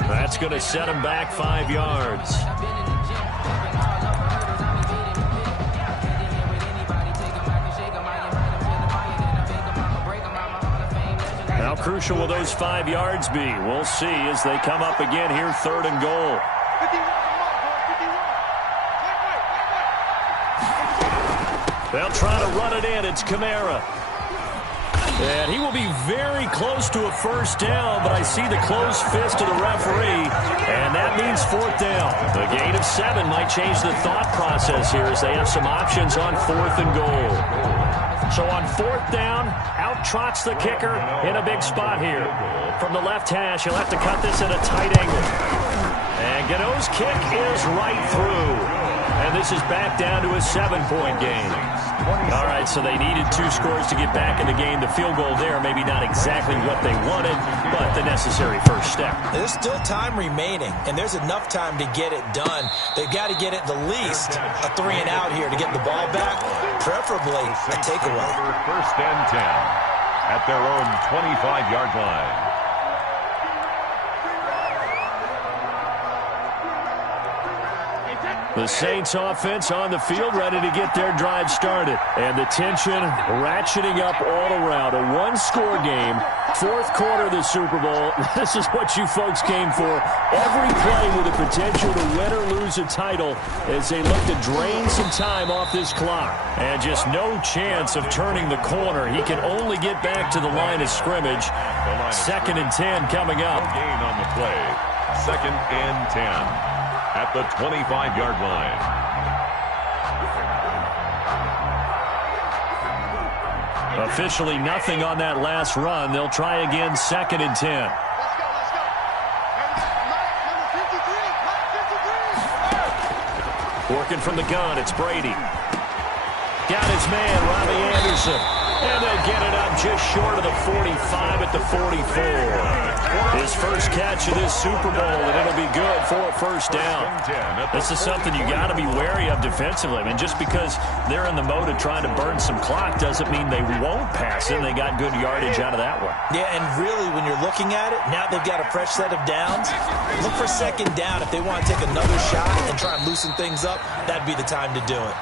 That's going to set him back 5 yards. How crucial will those 5 yards be? We'll see as they come up again here, 3rd and goal. They'll try to run it in. It's Kamara. And he will be very close to a first down, but I see the closed fist of the referee, and that means 4th down. The gain of 7 might change the thought process here as they have some options on 4th and goal. So on 4th down, out trots the kicker in a big spot here. From the left hash, he'll have to cut this at a tight angle. And Gano's kick is right through. And this is back down to a 7-point game. All right, so they needed 2 scores to get back in the game. The field goal there, maybe not exactly what they wanted, but the necessary first step. There's still time remaining, and there's enough time to get it done. They've got to get at the least a 3-and-out here to get the ball back, preferably a takeaway. First and 10 at their own 25-yard line. The Saints offense on the field, ready to get their drive started. And the tension ratcheting up all around. A 1-score game, 4th quarter of the Super Bowl. This is what you folks came for. Every play with the potential to win or lose a title as they look to drain some time off this clock. And just no chance of turning the corner. He can only get back to the line of scrimmage. 2nd and 10 coming up. Gain on the play. 2nd and 10. At the 25-yard line. Officially nothing on that last run. They'll try again, 2nd and 10. Working from the gun, it's Brady. Got his man, Robbie Anderson. And they'll get it up just short of the 45 at the 44. His first catch of this Super Bowl, and it'll be good for a first down. This is something you got to be wary of defensively. I mean, just because they're in the mode of trying to burn some clock doesn't mean they won't pass it. They got good yardage out of that one. Yeah, and really, when you're looking at it, now they've got a fresh set of downs. Look for 2nd down. If they want to take another shot and try and loosen things up, that'd be the time to do it.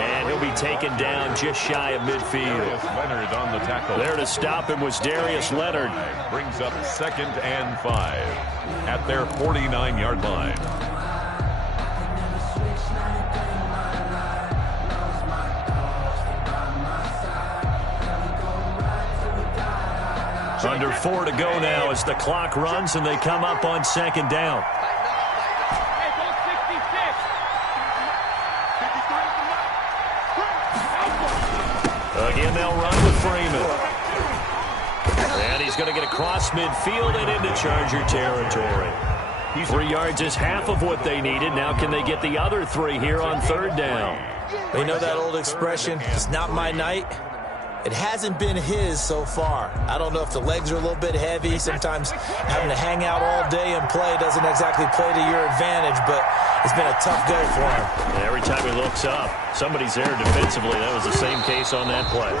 And he'll be taken down just shy of midfield. Leonard on the tackle. There to stop him was Darius Leonard. Brings up 2nd and 5 at their 49-yard line. Under 4 to go now as the clock runs and they come up on 2nd down. Again, they'll run with Freeman. And he's going to get across midfield and into Charger territory. 3 yards is half of what they needed. Now can they get the other 3 here on 3rd down? They know that old expression, it's not my night. It hasn't been his so far. I don't know if the legs are a little bit heavy. Sometimes having to hang out all day and play doesn't exactly play to your advantage, but it's been a tough go for him. Every time he looks up, somebody's there defensively. That was the same case on that play.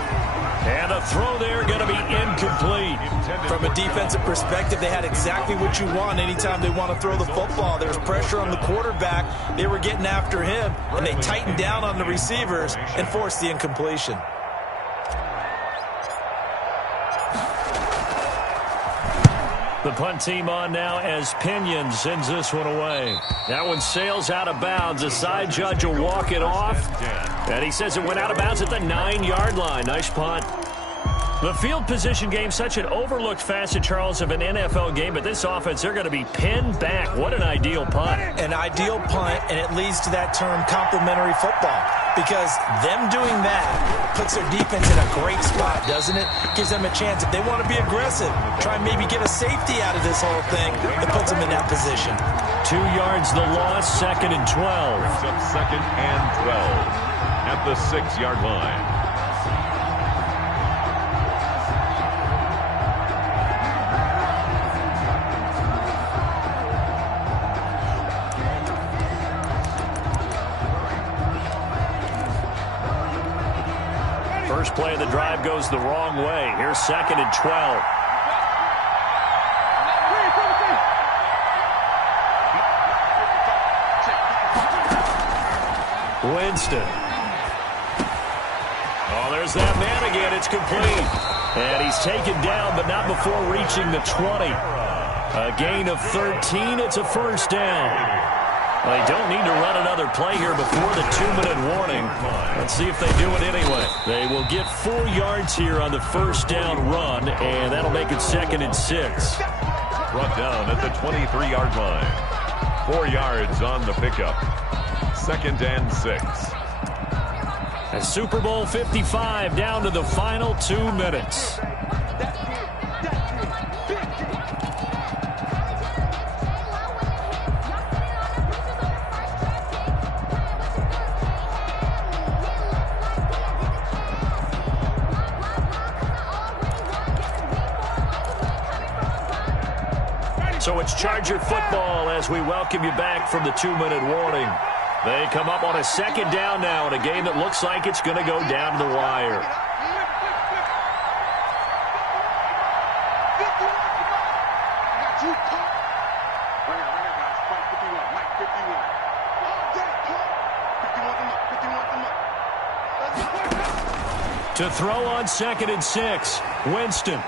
And a throw there going to be incomplete. From a defensive perspective, they had exactly what you want anytime they want to throw the football. There's pressure on the quarterback. They were getting after him, and they tightened down on the receivers and forced the incompletion. The punt team on now as Pinion sends this one away. That one sails out of bounds. The side judge will walk it off. And he says it went out of bounds at the 9-yard line. Nice punt. The field position game, such an overlooked facet, Charles, of an NFL game, but this offense, they're going to be pinned back. What an ideal punt. An ideal punt, and it leads to that term complementary football, because them doing that puts their defense in a great spot, doesn't it? Gives them a chance. If they want to be aggressive, try and maybe get a safety out of this whole thing, it puts them in that position. 2 yards the loss, 2nd and 12. Brings up 2nd and 12 at the 6-yard line. First play of the drive goes the wrong way. Here's 2nd and 12. Winston. Oh, there's that man again. It's complete. And he's taken down, but not before reaching the 20. A gain of 13. It's a first down. They don't need to run another play here before the 2-minute warning. Let's see if they do it anyway. They will get 4 yards here on the first down run, and that'll make it 2nd and 6. Brought down at the 23-yard line. 4 yards on the pickup. 2nd and 6. A Super Bowl 55 down to the final 2 minutes. So it's Charger football as we welcome you back from the 2-minute warning. They come up on a second down now in a game that looks like it's going to go down to the wire. To throw on 2nd and 6, Winston.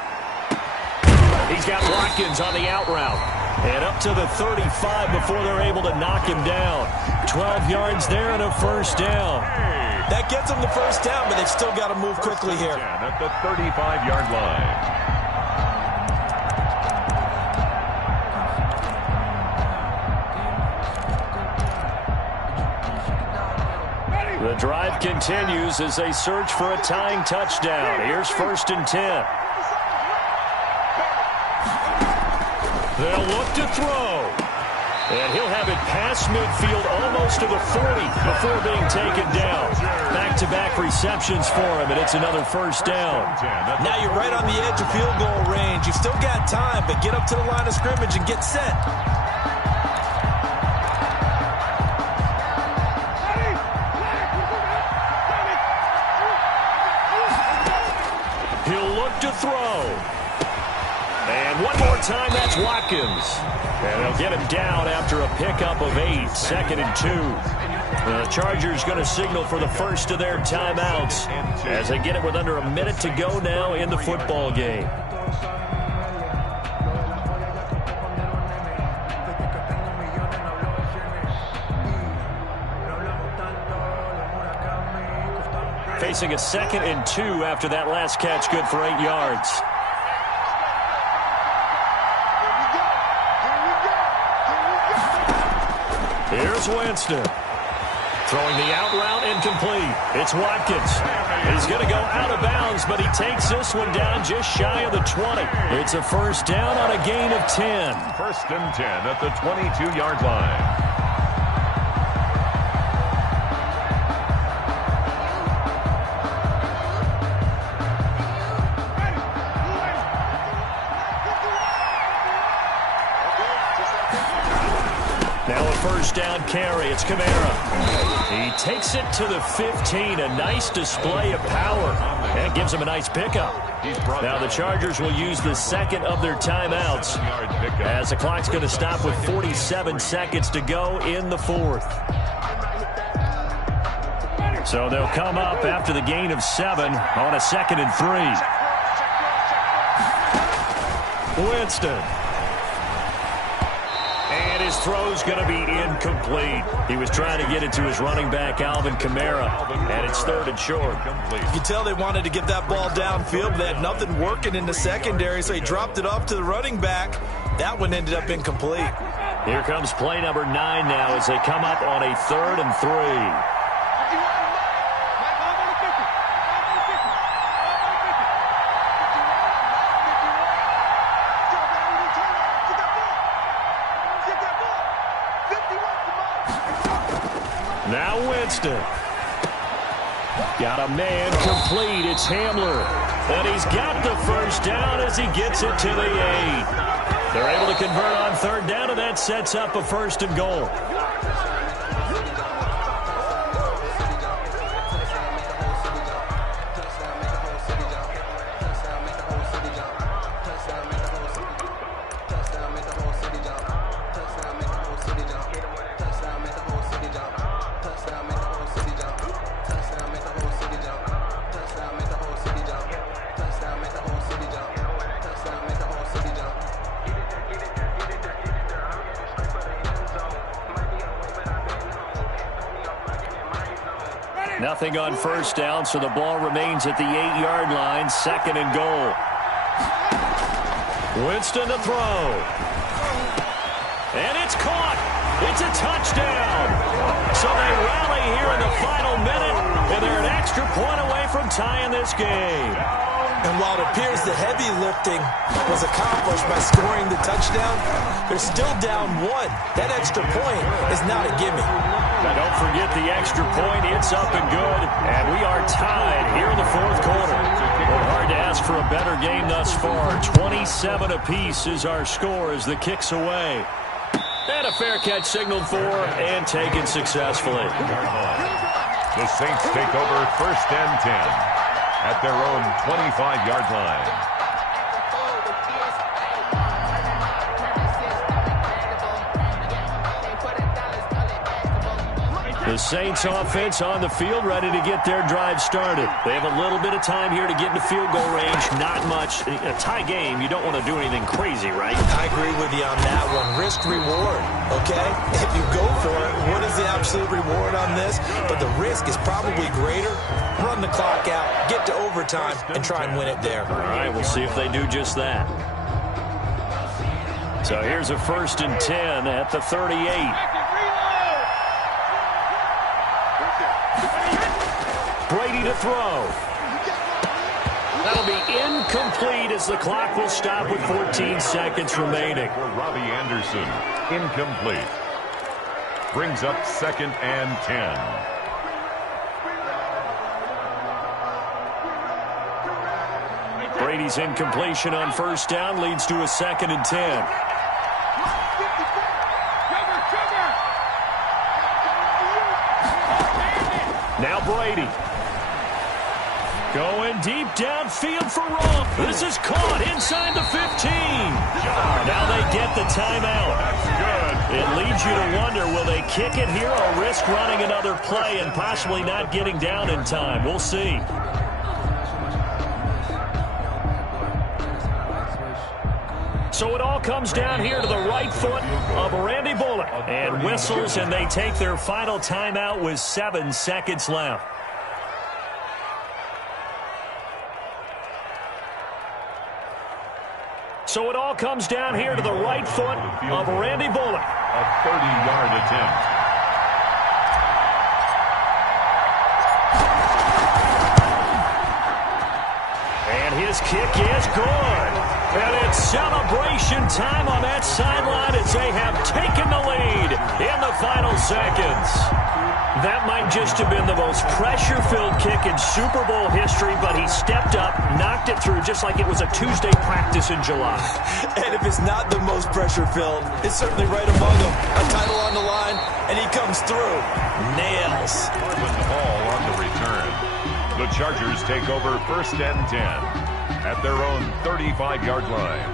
He's got Watkins on the out route. And up to the 35 before they're able to knock him down. 12 yards there and a first down. That gets them the first down, but they've still got to move quickly here. At the 35-yard line. The drive continues as they search for a tying touchdown. Here's 1st and 10. They'll look to throw. And he'll have it past midfield almost to the 40 before being taken down. Back-to-back receptions for him, and it's another first down. Now you're right on the edge of field goal range. You've still got time, but get up to the line of scrimmage and get set. He'll look to throw. And one more time, that's Watkins. And they'll get him down after a pickup of 8, 2nd and 2. The Chargers going to signal for the first of their timeouts as they get it with under a minute to go now in the football game. Facing a 2nd and 2 after that last catch, good for 8 yards. Here's Winston. Throwing the out route incomplete. It's Watkins. He's going to go out of bounds, but he takes this one down just shy of the 20. It's a first down on a gain of 10. 1st and 10 at the 22-yard line. First down carry. It's Kamara. He takes it to the 15. A nice display of power. And gives him a nice pickup. Now the Chargers will use the second of their timeouts as the clock's going to stop with 47 seconds to go in the 4th. So they'll come up after the gain of 7 on a 2nd and 3. Winston. His throw's going to be incomplete. He was trying to get it to his running back, Alvin Kamara, and it's 3rd and short. You can tell they wanted to get that ball downfield, but they had nothing working in the secondary, so he dropped it off to the running back. That one ended up incomplete. Here comes play number 9 now as they come up on a 3rd and 3. Now Winston. Got a man complete. It's Hamler. And he's got the first down as he gets it to the 8. They're able to convert on 3rd down, and that sets up a 1st and goal. Nothing on first down, so the ball remains at the 8-yard line, 2nd and goal. Winston to throw. And it's caught. It's a touchdown. So they rally here in the final minute, and they're an extra point away from tying this game. And while it appears the heavy lifting was accomplished by scoring the touchdown, they're still down 1. That extra point is not a gimme. Now don't forget the extra point. It's up and good. And we are tied here in the 4th quarter. Well, hard to ask ask for a better game thus far. 27 apiece is our score as the kick's away. And a fair catch signaled for and taken successfully. The Saints take over 1st and 10 at their own 25-yard line. The Saints offense on the field, ready to get their drive started. They have a little bit of time here to get into field goal range. Not much. A tie game, you don't want to do anything crazy, right? I agree with you on that one. Risk reward, okay? If you go for it, what is the absolute reward on this? But the risk is probably greater. Run the clock out, get to overtime, and try and win it there. All right, we'll see if they do just that. So here's a 1st and 10 at the 38. Brady to throw. That'll be incomplete as the clock will stop with 14 seconds remaining. For Robbie Anderson, incomplete. Brings up 2nd and 10. Brady's incompletion on 1st down leads to a 2nd and 10. Now Brady. Going deep downfield for Rowe. This is caught inside the 15. Now they get the timeout. That's good. It leads you to wonder, will they kick it here or risk running another play and possibly not getting down in time? We'll see. So it all comes down here to the right foot of Randy Bullock. And whistles, and they take their final timeout with 7 seconds left. So it all comes down here to the right foot of Randy Bullock. A 30-yard attempt. And his kick is good. And it's celebration time on that sideline as they have taken the lead in the final seconds. That might just have been the most pressure-filled kick in Super Bowl history, but he stepped up, knocked it through just like it was a Tuesday practice in July. And if it's not the most pressure-filled, it's certainly right among them. A title on the line, and he comes through. Nails. With the ball on the return. The Chargers take over 1st and 10 at their own 35-yard line.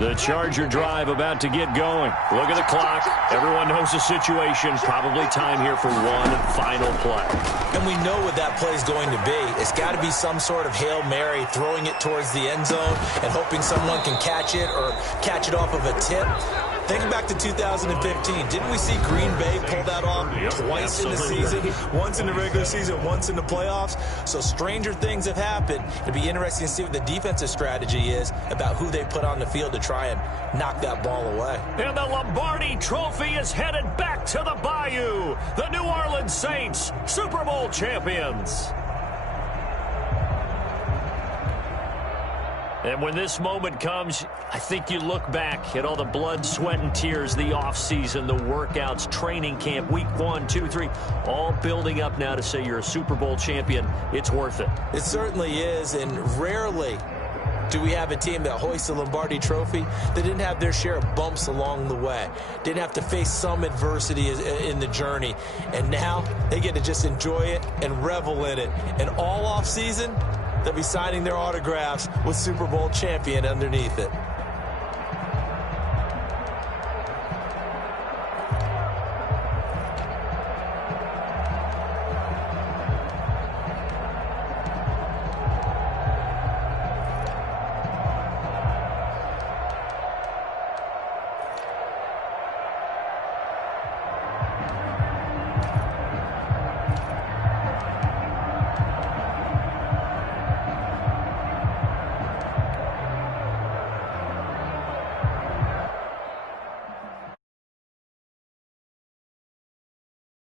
The Charger drive about to get going. Look at the clock. Everyone knows the situation. Probably time here for one final play. And we know what that play is going to be. It's got to be some sort of Hail Mary, throwing it towards the end zone and hoping someone can catch it or catch it off of a tip. Thinking back to 2015, didn't we see Green Bay pull that off twice in the season? Once in the regular season, once in the playoffs. So stranger things have happened. It'll be interesting to see what the defensive strategy is about who they put on the field to try and knock that ball away. And the Lombardi Trophy is headed back to the Bayou. The New Orleans Saints, Super Bowl champions. And when this moment comes, I think you look back at all the blood, sweat, and tears, the offseason, the workouts, training camp, week 1, 2, 3, all building up now to say you're a Super Bowl champion. It's worth it. It certainly is, and rarely do we have a team that hoists the Lombardi Trophy that didn't have their share of bumps along the way, didn't have to face some adversity in the journey, and now they get to just enjoy it and revel in it. And all offseason, they'll be signing their autographs with Super Bowl champion underneath it.